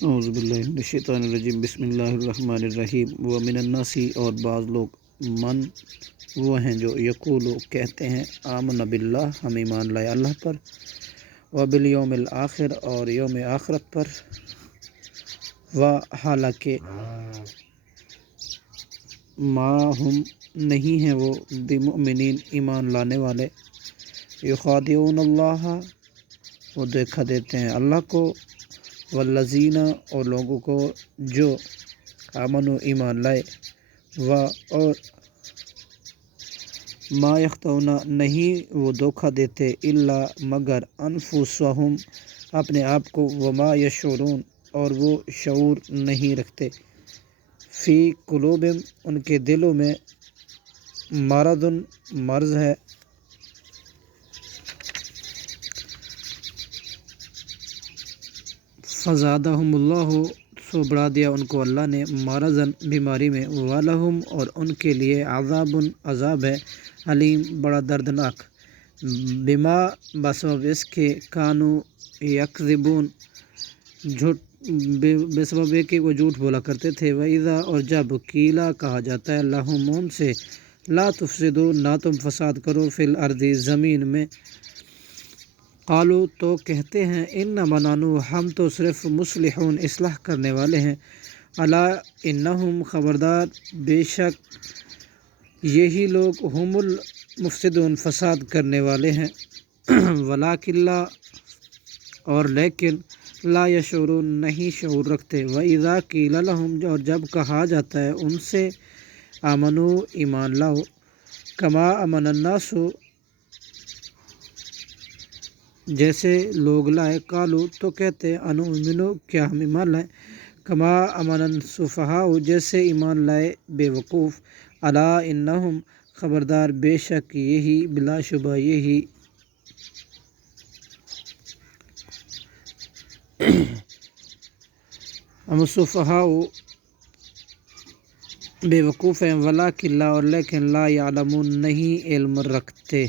اعوذ باللہ من الشیطان الرجیم بسم اللہ الرحمن الرحیم ومن الناس اور بعض لوگ من وہ ہیں جو یقولو کہتے ہیں آمنا باللہ ہم ایمان لائے اللہ پر وبالیوم الآخر اور یوم آخرت پر حالانکہ ما ہم نہیں ہیں وہ بمؤمنین ایمان لانے والے یخادعون اللہ وہ دھوکہ دیتے ہیں اللہ کو والذین اور لوگوں کو جو آمنوا ایمان لائے اور ما یخدعون نہیں وہ دھوکہ دیتے الا مگر انفسہم اپنے آپ کو وما یشعرون اور وہ شعور نہیں رکھتے فی قلوبہم ان کے دلوں میں مرض مرض ہے فزادہم اللہ سو بڑھا دیا ان کو اللہ نے مرضاً بیماری میں ولہم اور ان کے لیے عذاب ہے علیم بڑا دردناک بما بسبب اس کے کانو یکذبون بے سبب کہ وہ جھوٹ بولا کرتے تھے وَإِذَا اور جب قیلا کہا جاتا ہے لہم ان سے لا تفسدوا نہ تم فساد کرو فی الارض زمین میں قالو تو کہتے ہیں انما نحن ہم تو صرف مصلحون اصلاح کرنے والے ہیں الا انہم خبردار بے شک یہی لوگ ہم المفسدون فساد کرنے والے ہیں ولکن لا اور لیکن لا یشعرون نہیں شعور رکھتے وَإِذَا قِیلَ لَهُمْ اور جب کہا جاتا ہے ان سے آمنو ایمان لاؤ کما امن الناس جیسے لوگ لائے قالو تو کہتے انؤمنو کیا ہم ایمان لائیں کما امن السفہاء جیسے ایمان لائے بے وقوف الا انہم خبردار بے شک یہی بلا شبہ یہی ہم السفہاء بے وقوف ہیں ولکن لا اور لیکن لا یعلمون نہیں علم رکھتے